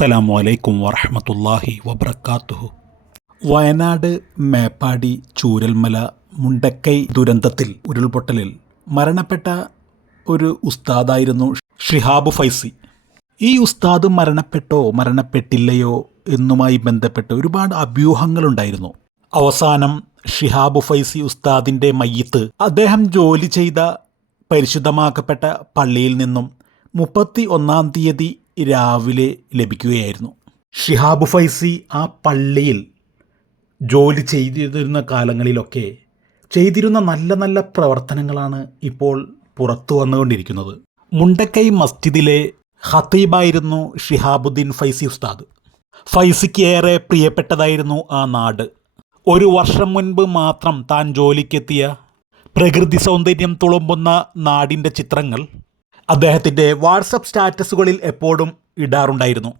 അസ്സലാമു അലൈക്കും വറഹമത്തല്ലാഹി വബർക്കാത്തുഹു വയനാട് മേപ്പാടി ചൂരൽമല മുണ്ടക്കൈ ദുരന്തത്തിൽ ഉരുൾപൊട്ടലിൽ മരണപ്പെട്ട ഒരു ഉസ്താദായിരുന്നു ഷിഹാബ് ഫൈസി. ഈ ഉസ്താദ് മരണപ്പെട്ടോ മരണപ്പെട്ടില്ലയോ എന്നുമായി ബന്ധപ്പെട്ട് ഒരുപാട് അഭ്യൂഹങ്ങളുണ്ടായിരുന്നു. അവസാനം ഷിഹാബ് ഫൈസി ഉസ്താദിന്റെ മയ്യത്ത് അദ്ദേഹം ജോലി ചെയ്ത പരിശുദ്ധമാക്കപ്പെട്ട പള്ളിയിൽ നിന്നും മുപ്പത്തി ഒന്നാം തീയതി രാവിലെ ലഭിക്കുകയായിരുന്നു. ഷിഹാബ് ഫൈസി ആ പള്ളിയിൽ ജോലി ചെയ്തിരുന്ന കാലങ്ങളിലൊക്കെ ചെയ്തിരുന്ന നല്ല നല്ല പ്രവർത്തനങ്ങളാണ് ഇപ്പോൾ പുറത്തു വന്നുകൊണ്ടിരിക്കുന്നത്. മുണ്ടക്കൈ മസ്ജിദിലെ ഹത്തീബായിരുന്നു ഷിഹാബുദ്ദീൻ ഫൈസി ഉസ്താദ്. ഫൈസിക്ക് ഏറെ പ്രിയപ്പെട്ടതായിരുന്നു ആ നാട്. ഒരു വർഷം മുൻപ് മാത്രം താൻ ജോലിക്കെത്തിയ പ്രകൃതി സൗന്ദര്യം തുളുമ്പുന്ന നാടിന്റെ ചിത്രങ്ങൾ അദ്ദേഹത്തിന്റെ വാട്സപ്പ് സ്റ്റാറ്റസുകളിൽ എപ്പോഴും ഇടാറുണ്ടായിരുന്നു.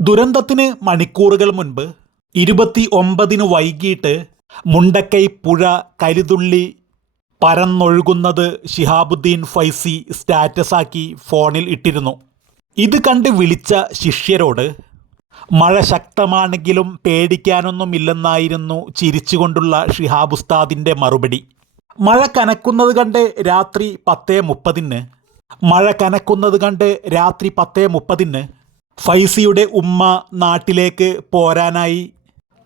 ദുരന്തത്തിന് മണിക്കൂറുകൾ മുൻപ് ഇരുപത്തി ഒമ്പതിന് വൈകിട്ട് മുണ്ടക്കൈ പുഴ കരുതുള്ളി പരന്നൊഴുകുന്നത് ഷിഹാബുദ്ദീൻ ഫൈസി സ്റ്റാറ്റസാക്കി ഫോണിൽ ഇട്ടിരുന്നു. ഇത് കണ്ട് വിളിച്ച ശിഷ്യരോട് മഴ ശക്തമാണെങ്കിലും പേടിക്കാനൊന്നുമില്ലെന്നായിരുന്നു ചിരിച്ചുകൊണ്ടുള്ള ഷിഹാബുസ്താദിന്റെ മറുപടി. മഴ കനക്കുന്നത് കണ്ട് രാത്രി പത്തേ മുപ്പതിന് മഴ കനക്കുന്നത് കണ്ട് രാത്രി പത്തേ മുപ്പതിന് ഫൈസിയുടെ ഉമ്മ നാട്ടിലേക്ക് പോരാനായി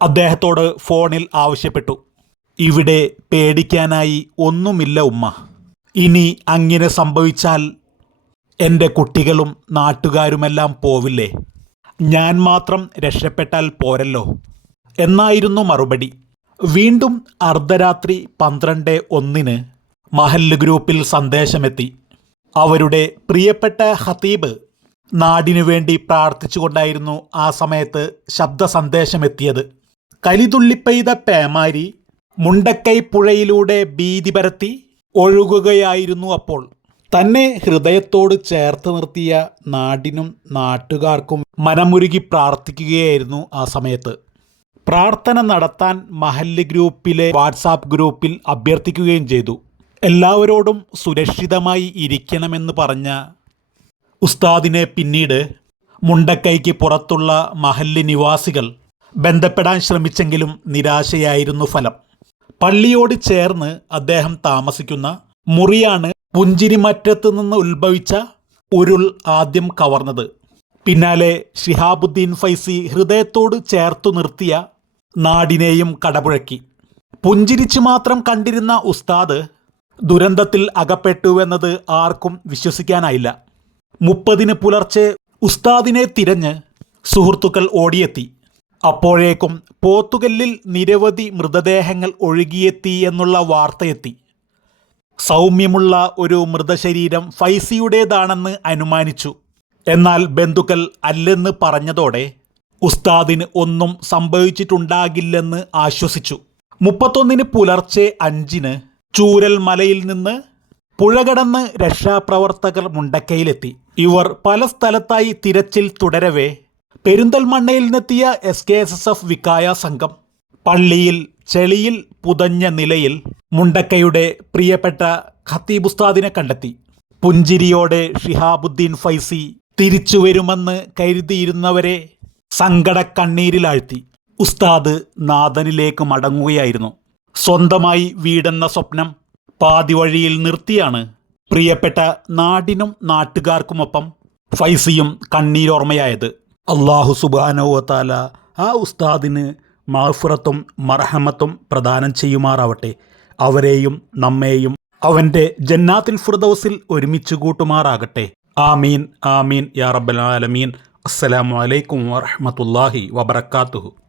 അദ്ദേഹത്തോട് ഫോണിൽ ആവശ്യപ്പെട്ടു. ഇവിടെ പേടിക്കാനായി ഒന്നുമില്ല ഉമ്മ. ഇനി അങ്ങനെ സംഭവിച്ചാൽ എന്റെ കുട്ടികളും നാട്ടുകാരുമെല്ലാം പോവില്ലേ? ഞാൻ മാത്രം രക്ഷപ്പെട്ടാൽ പോരല്ലോ. എന്നായിരുന്നു മറുപടി. വീണ്ടും അർദ്ധരാത്രി പന്ത്രണ്ട് ഒന്നിന് മഹല്ല് ഗ്രൂപ്പിൽ സന്ദേശമെത്തി. അവരുടെ പ്രിയപ്പെട്ട ഹത്തീബ് നാടിനു വേണ്ടി പ്രാർത്ഥിച്ചുകൊണ്ടായിരുന്നു ആ സമയത്ത് ശബ്ദ സന്ദേശമെത്തിയത് കലിതുള്ളിപ്പെയ്ത പേമാരി മുണ്ടക്കൈ പുഴയിലൂടെ ഭീതി പരത്തി ഒഴുകുകയായിരുന്നു അപ്പോൾ. തന്നെ ഹൃദയത്തോട് ചേർത്ത് നിർത്തിയ നാടിനും നാട്ടുകാർക്കും മനമുരുകി പ്രാർത്ഥിക്കുകയായിരുന്നു ആ സമയത്ത്. പ്രാർത്ഥന നടത്താൻ മഹല്ല് ഗ്രൂപ്പിലെ വാട്സാപ്പ് ഗ്രൂപ്പിൽ അഭ്യർത്ഥിക്കുകയും ചെയ്തു. എല്ലാവരോടും സുരക്ഷിതമായി ഇരിക്കണമെന്ന് പറഞ്ഞ ഉസ്താദിനെ പിന്നീട് മുണ്ടക്കൈക്ക് പുറത്തുള്ള മഹല്ലി നിവാസികൾ ബന്ധപ്പെടാൻ ശ്രമിച്ചെങ്കിലും നിരാശയായിരുന്നു ഫലം. പള്ളിയോട് ചേർന്ന് അദ്ദേഹം താമസിക്കുന്ന മുറിയാണ് പുഞ്ചിരിമറ്റത്ത് നിന്ന് ഉത്ഭവിച്ച ഉരുൾ ആദ്യം കവർന്നത്. പിന്നാലെ ഷിഹാബുദ്ദീൻ ഫൈസി ഹൃദയത്തോട് ചേർത്തു നിർത്തിയ നാടിനെയും കടപുഴക്കി. പുഞ്ചിരിച്ചു മാത്രം കണ്ടിരുന്ന ഉസ്താദ് ദുരന്തത്തിൽ അകപ്പെട്ടുവെന്നത് ആർക്കും വിശ്വസിക്കാനായില്ല. മുപ്പതിന് പുലർച്ചെ ഉസ്താദിനെ തിരഞ്ഞ് സുഹൃത്തുക്കൾ ഓടിയെത്തി. അപ്പോഴേക്കും പോത്തുകല്ലിൽ നിരവധി മൃതദേഹങ്ങൾ ഒഴുകിയെത്തി എന്നുള്ള വാർത്തയെത്തി. സൗമ്യമുള്ള ഒരു മൃതശരീരം ഫൈസിയുടേതാണെന്ന് അനുമാനിച്ചു. എന്നാൽ ബന്ധുക്കൾ അല്ലെന്ന് പറഞ്ഞതോടെ ഉസ്താദിന് ഒന്നും സംഭവിച്ചിട്ടുണ്ടാകില്ലെന്ന് ആശ്വസിച്ചു. മുപ്പത്തൊന്നിന് പുലർച്ചെ അഞ്ചിന് ചൂരൽ മലയിൽ നിന്ന് പുഴ കടന്ന് രക്ഷാപ്രവർത്തകർ മുണ്ടക്കയിലെത്തി. ഇവർ പല സ്ഥലത്തായി തിരച്ചിൽ തുടരവേ. പെരിന്തൽമണ്ണയിൽ നിന്നെത്തിയ S K S S F Viqaya സംഘം പള്ളിയിൽ ചെളിയിൽ പുതഞ്ഞ നിലയിൽ മുണ്ടക്കയുടെ പ്രിയപ്പെട്ട ഖത്തീബുസ്താദിനെ കണ്ടെത്തി. പുഞ്ചിരിയോടെ ഷിഹാബുദ്ദീൻ ഫൈസി തിരിച്ചു വരുമെന്ന് കരുതിയിരുന്നവരെ സങ്കടക്കണ്ണീരിലാഴ്ത്തി. ഉസ്താദ് നാദനിലേക്ക് മടങ്ങുകയായിരുന്നു. സ്വന്തമായി വീടെന്ന സ്വപ്നം പാതിവഴിയിൽ നിർത്തിയാണ് പ്രിയപ്പെട്ട നാടിനും നാട്ടുകാർക്കുമൊപ്പം ഫൈസിയും കണ്ണീരോർമ്മയായത്. അള്ളാഹു സുബാനോവത്താല ആ ഉസ്താദിന് മാഫുറത്തും മർഹമത്തും പ്രദാനം ചെയ്യുമാറാവട്ടെ. അവരെയും നമ്മെയും അവന്റെ ജന്നാത്തിൽ ഫുർദൌസിൽ ഒരുമിച്ച് കൂട്ടുമാറാകട്ടെ. ആമീൻ ആമീൻ യാ റബ്ബൽ ആലമീൻ. അസ്സലാമു അലൈക്കും വബറകാതുഹു.